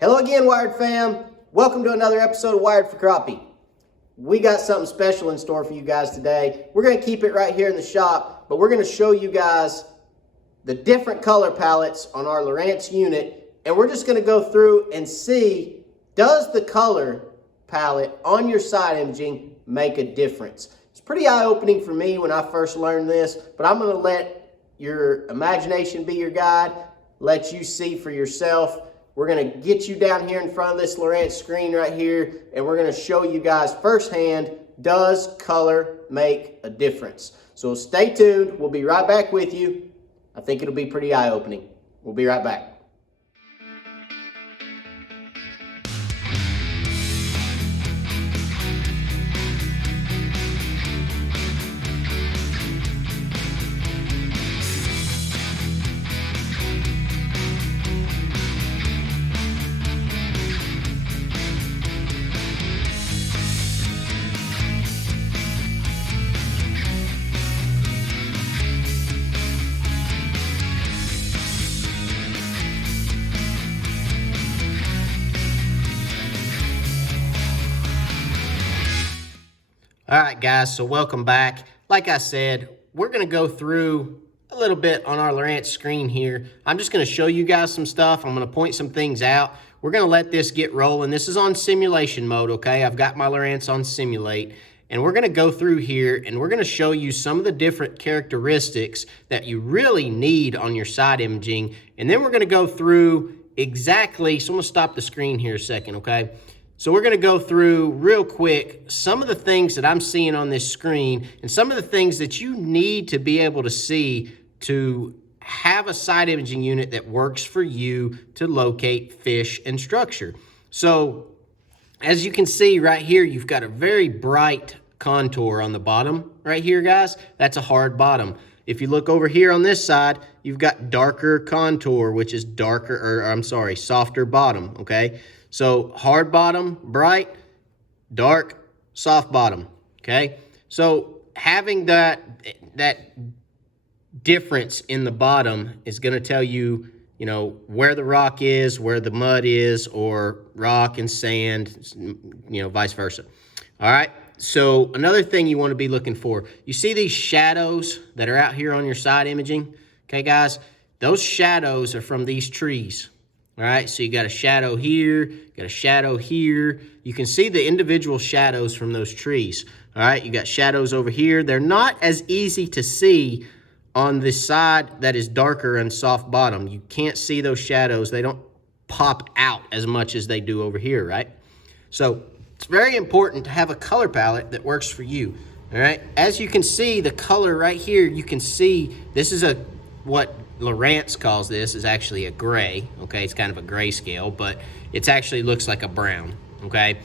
Hello again, Wired fam. Welcome to another episode of Wired for Crappie. We got something special in store for you guys today. We're going to keep it right here in the shop, but we're going to show you guys the different color palettes on our Lowrance unit, and we're just going to go through and see, does the color palette on your side imaging make a difference? It's pretty eye-opening for me when I first learned this, but I'm going to let your imagination be your guide, let you see for yourself. We're going to get you down here in front of this Lowrance screen right here, and we're going to show you guys firsthand, does color make a difference? So stay tuned. We'll be right back with you. I think it'll be pretty eye-opening. We'll be right back. All right, guys, so welcome back. Like I said, we're going to go through a little bit on our Lowrance screen here. I'm just going to show you guys some stuff. I'm going to point some things out. We're going to let this get rolling. This is on simulation mode, okay? I've got my Lowrance on simulate, and we're going to go through here, and we're going to show you some of the different characteristics that you really need on your side imaging, and then we're going to go through exactly, so I'm going to stop the screen here a second, okay? So we're going to go through real quick some of the things that I'm seeing on this screen and some of the things that you need to be able to see to have a side imaging unit that works for you to locate fish and structure. So as you can see right here, you've got a very bright contour on the bottom right here, guys. That's a hard bottom. If you look over here on this side, you've got darker contour, which is softer bottom, okay? So hard bottom, bright, dark, soft bottom, okay? So having that difference in the bottom is going to tell you, where the rock is, where the mud is, or rock and sand, vice versa. All right? So another thing you want to be looking for, you see these shadows that are out here on your side imaging? Okay, guys? Those shadows are from these trees. All right, so you got a shadow here, got a shadow here. You can see the individual shadows from those trees. All right, you got shadows over here. They're not as easy to see on the side that is darker and soft bottom. You can't see those shadows. They don't pop out as much as they do over here, right? So it's very important to have a color palette that works for you. All right, as you can see, the color right here, you can see this is what Lowrance calls this is actually a gray, okay? It's kind of a grayscale, but it actually looks like a brown, okay?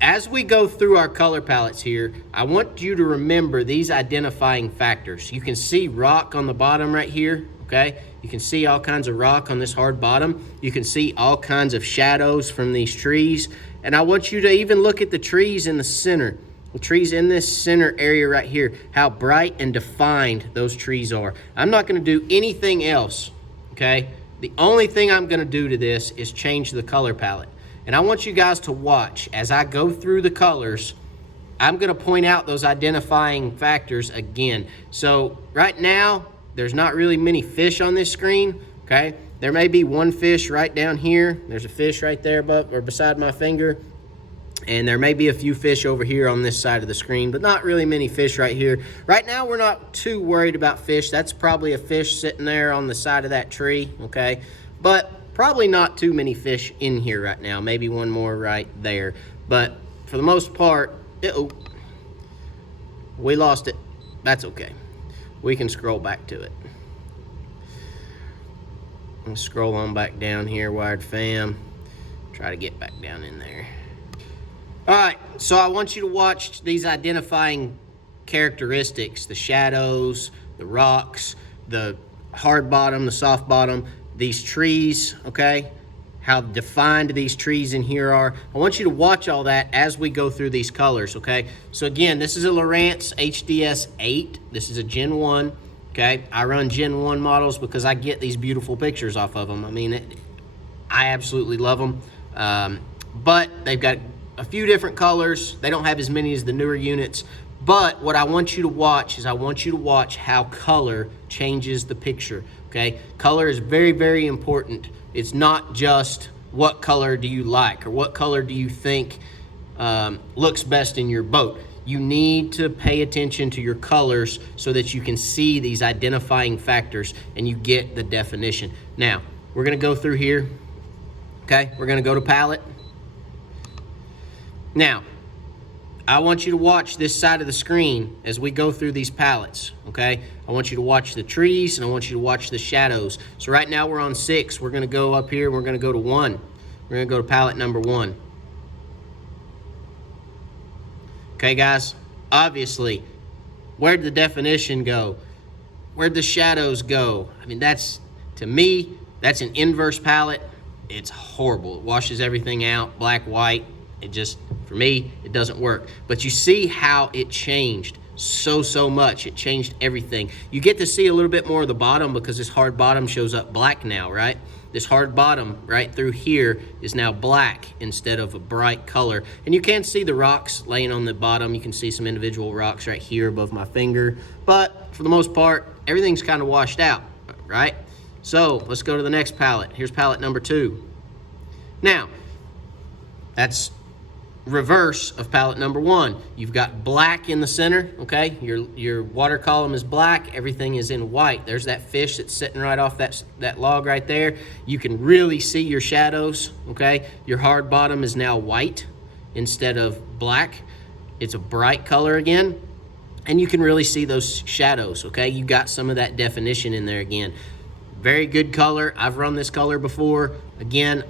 As we go through our color palettes here, I want you to remember these identifying factors. You can see rock on the bottom right here, okay? You can see all kinds of rock on this hard bottom. You can see all kinds of shadows from these trees, and I want you to even look at the trees in the center. The trees in this center area right here, how bright and defined those trees are. I'm not going to do anything else, okay? The only thing I'm going to do to this is change the color palette. And I want you guys to watch. As I go through the colors, I'm going to point out those identifying factors again. So right now, there's not really many fish on this screen, okay? There may be one fish right down here. There's a fish right there beside my finger. And there may be a few fish over here on this side of the screen, but not really many fish right here. Right now, we're not too worried about fish. That's probably a fish sitting there on the side of that tree, okay? But probably not too many fish in here right now. Maybe one more right there. But for the most part, we lost it. That's okay. We can scroll back to it. Let's scroll on back down here, Wired fam. Try to get back down in there. All right, so I want you to watch these identifying characteristics, the shadows, the rocks, the hard bottom, the soft bottom, these trees, okay? How defined these trees in here are. I want you to watch all that as we go through these colors, okay? So again, this is a Lowrance HDS 8. This is a Gen 1, okay? I run Gen 1 models because I get these beautiful pictures off of them. I mean, I absolutely love them. But they've got a few different colors. They don't have as many as the newer units. But what I want you to watch is I want you to watch how color changes the picture, okay? Color is very, very important. It's not just what color do you like or what color do you think looks best in your boat. You need to pay attention to your colors so that you can see these identifying factors and you get the definition. Now, we're gonna go through here, okay? We're gonna go to palette. Now, I want you to watch this side of the screen as we go through these palettes, okay? I want you to watch the trees and I want you to watch the shadows. So right now we're on 6. We're gonna go up here, we're gonna go to 1. We're gonna go to palette number 1. Okay, guys, obviously, where'd the definition go? Where'd the shadows go? I mean, to me, that's an inverse palette. It's horrible. It washes everything out, black, white. It just, for me, it doesn't work. But you see how it changed so much. It changed everything. You get to see a little bit more of the bottom because this hard bottom shows up black now, right? This hard bottom right through here is now black instead of a bright color. And you can see the rocks laying on the bottom. You can see some individual rocks right here above my finger. But for the most part, everything's kind of washed out, right? So let's go to the next palette. Here's palette number 2. Now, that's reverse of palette number 1. You've got black in the center, okay? Your water column is black, everything is in white. There's that fish that's sitting right off that log right there. You can really see your shadows, okay? Your hard bottom is now white instead of black. It's a bright color again, and you can really see those shadows, okay? You got some of that definition in there again. Very good color. I've run this color before. Again,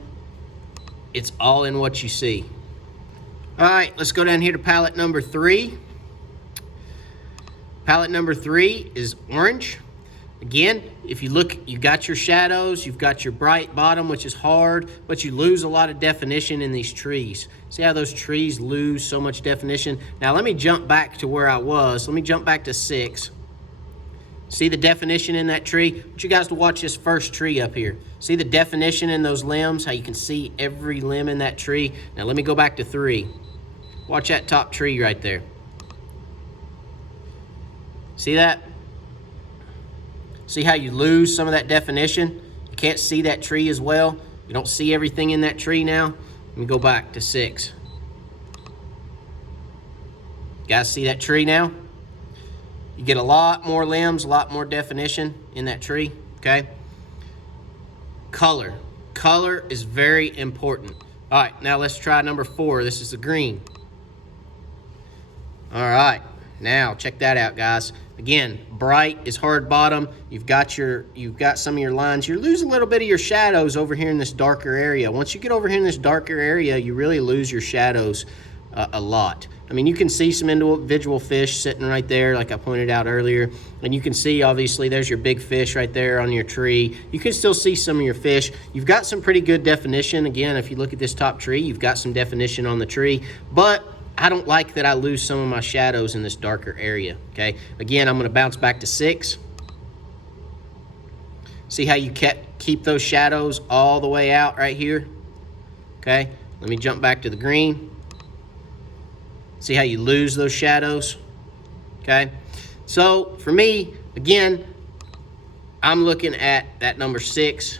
it's all in what you see. All right, let's go down here to palette number 3. Palette number 3 is orange. Again, if you look, you got your shadows, you've got your bright bottom, which is hard, but you lose a lot of definition in these trees. See how those trees lose so much definition? Now let me jump back to where I was. Let me jump back to 6. See the definition in that tree? I want you guys to watch this first tree up here. See the definition in those limbs, how you can see every limb in that tree? Now let me go back to 3. Watch that top tree right there. See that? See how you lose some of that definition? You can't see that tree as well. You don't see everything in that tree now. Let me go back to 6. Guys, see that tree now? You get a lot more limbs, a lot more definition in that tree, okay? Color. Color is very important. All right, now let's try number 4. This is the green. All right, now check that out, guys. Again, bright is hard bottom. You've got some of your lines. You lose a little bit of your shadows over here in this darker area. Once you get over here in this darker area, you really lose your shadows a lot. I mean, you can see some individual fish sitting right there, like I pointed out earlier. And you can see, obviously, there's your big fish right there on your tree. You can still see some of your fish. You've got some pretty good definition. Again, if you look at this top tree, you've got some definition on the tree. But I don't like that I lose some of my shadows in this darker area, okay? Again, I'm going to bounce back to 6. See how you keep those shadows all the way out right here? Okay, let me jump back to the green. See how you lose those shadows? Okay, so for me, again, I'm looking at that number 6.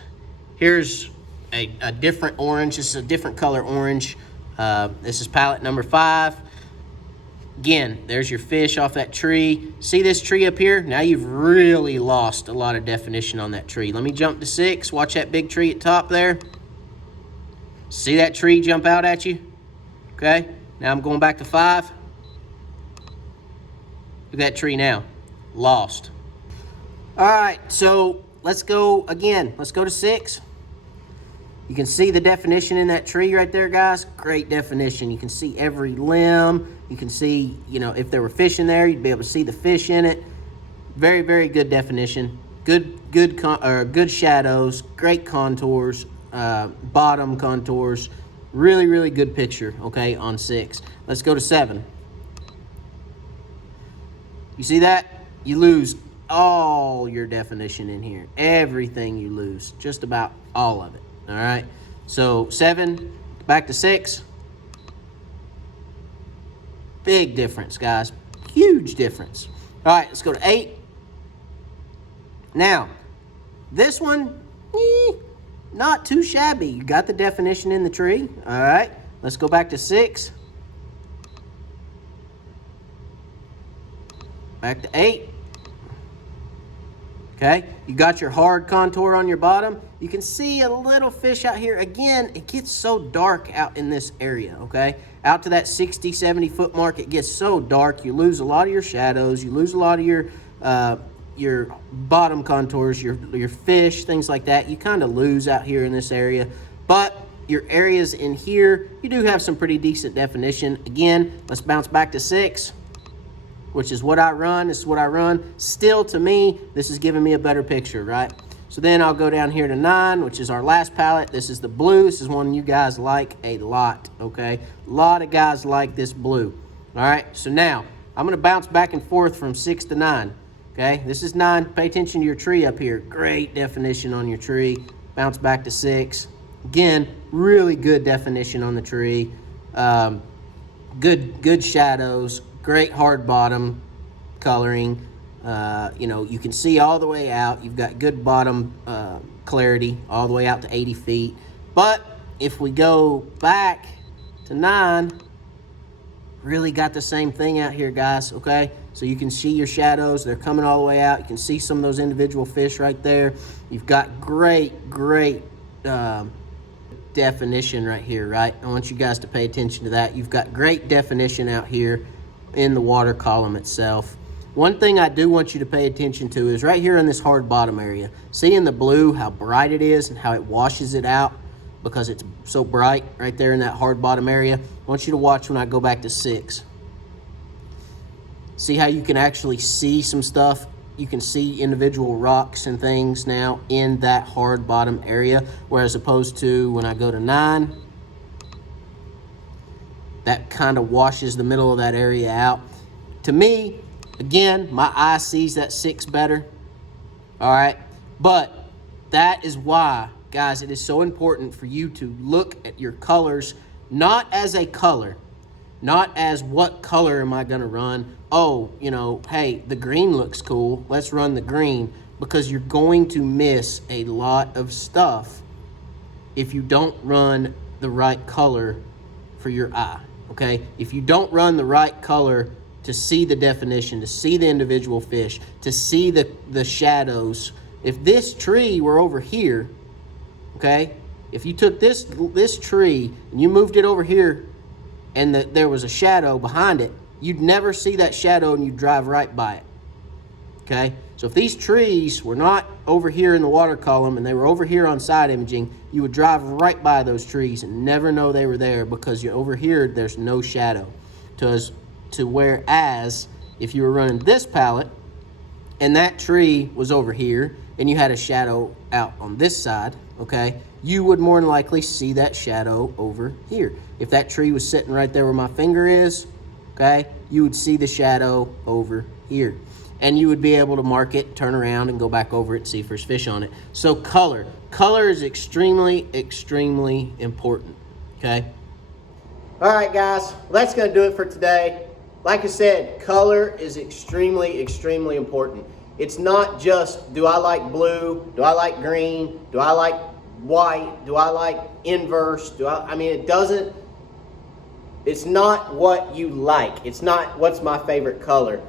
Here's a different orange. This is a different color orange. This is palette number 5. Again, there's your fish off that tree. See this tree up here? Now you've really lost a lot of definition on that tree. Let me jump to 6. Watch that big tree at top there. See that tree jump out at you? Okay, now I'm going back to 5. Look at that tree now. Lost. All right, so let's go again. Let's go to 6. You can see the definition in that tree right there, guys. Great definition. You can see every limb. You can see, you know, if there were fish in there, you'd be able to see the fish in it. Very, very good definition. Good shadows. Great contours. Bottom contours. Really, really good picture, okay, on 6. Let's go to 7. You see that? You lose all your definition in here. Everything you lose. Just about all of it. All right, So 7 back to 6. Big difference, guys. Huge difference. All right, let's go to 8. Now, this one, not too shabby. You got the definition in the tree. All right, let's go back to 6. Back to 8. Okay, you got your hard contour on your bottom. You can see a little fish out here. Again, it gets so dark out in this area, okay? Out to that 60, 70 foot mark, it gets so dark. You lose a lot of your shadows. You lose a lot of your bottom contours, your fish, things like that. You kind of lose out here in this area. But your areas in here, you do have some pretty decent definition. Again, let's bounce back to 6. Which is what I run. This is what I run. Still, to me, this is giving me a better picture, right? So then I'll go down here to 9, which is our last palette. This is the blue. This is one you guys like a lot, okay? A lot of guys like this blue. All right, so now I'm going to bounce back and forth from 6 to 9, okay? This is 9. Pay attention to your tree up here. Great definition on your tree. Bounce back to 6. Again, really good definition on the tree. Good shadows. Great hard bottom coloring. You know, you can see all the way out. You've got good bottom clarity all the way out to 80 feet. But if we go back to 9, really got the same thing out here, guys, okay? So you can see your shadows. They're coming all the way out. You can see some of those individual fish right there. You've got great definition right here, right? I want you guys to pay attention to that. You've got great definition out here in the water column itself. One thing I do want you to pay attention to is right here in this hard bottom area. See in the blue how bright it is and how it washes it out because it's so bright right there in that hard bottom area. I want you to watch when I go back to 6. See how you can actually see some stuff? You can see individual rocks and things now in that hard bottom area, whereas opposed to when I go to 9, that kind of washes the middle of that area out. To me, again, my eye sees that 6 better. All right. But that is why, guys, it is so important for you to look at your colors, not as a color, not as what color am I going to run. Oh, you know, hey, the green looks cool. Let's run the green, because you're going to miss a lot of stuff if you don't run the right color for your eye. Okay, if you don't run the right color to see the definition, to see the individual fish, to see the shadows. If this tree were over here, okay, if you took this tree and you moved it over here and there was a shadow behind it, you'd never see that shadow and you'd drive right by it, okay? So if these trees were not over here in the water column and they were over here on side imaging, you would drive right by those trees and never know they were there because you're over here, there's no shadow. Whereas if you were running this palette and that tree was over here and you had a shadow out on this side, okay, you would more than likely see that shadow over here. If that tree was sitting right there where my finger is, okay, you would see the shadow over here. And you would be able to mark it, turn around, and go back over it and see if there's fish on it. So color. Color is extremely, extremely important, okay? All right, guys, well, that's going to do it for today. Like I said, color is extremely, extremely important. It's not just, do I like blue? Do I like green? Do I like white? Do I like inverse? It's not what you like. It's not what's my favorite color.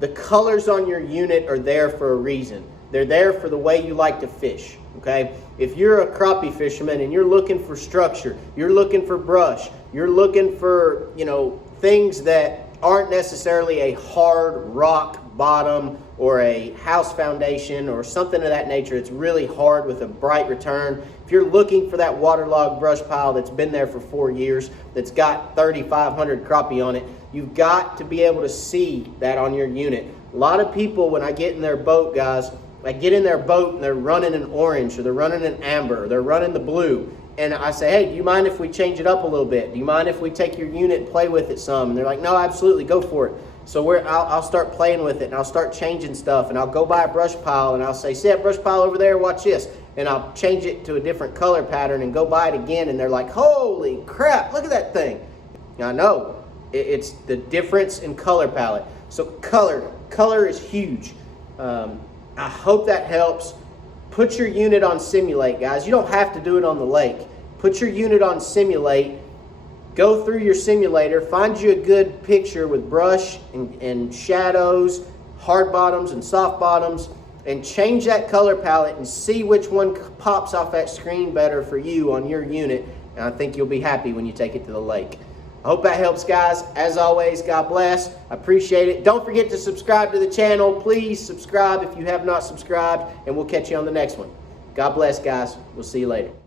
The colors on your unit are there for a reason. They're there for the way you like to fish, okay? If you're a crappie fisherman and you're looking for structure, you're looking for brush, you're looking for, you know, things that aren't necessarily a hard rock bottom or a house foundation or something of that nature. It's really hard with a bright return. If you're looking for that waterlogged brush pile that's been there for 4 years, that's got 3,500 crappie on it, you've got to be able to see that on your unit. A lot of people, when I get in their boat, guys, I get in their boat and they're running an orange or they're running an amber or they're running the blue. And I say, hey, do you mind if we change it up a little bit? Do you mind if we take your unit and play with it some? And they're like, no, absolutely, go for it. So I'll start playing with it and I'll start changing stuff and I'll go by a brush pile and I'll say, see that brush pile over there? Watch this. and I'll change it to a different color pattern and go by it again, and they're like, holy crap, look at that thing. I know, it's the difference in color palette. So color is huge. I hope that helps. Put your unit on simulate, guys. You don't have to do it on the lake. Put your unit on simulate. Go through your simulator. Find you a good picture with brush and shadows, hard bottoms and soft bottoms, and change that color palette and see which one pops off that screen better for you on your unit. And I think you'll be happy when you take it to the lake. I hope that helps, guys. As always, God bless. I appreciate it. Don't forget to subscribe to the channel. Please subscribe if you have not subscribed, and we'll catch you on the next one. God bless, guys. We'll see you later.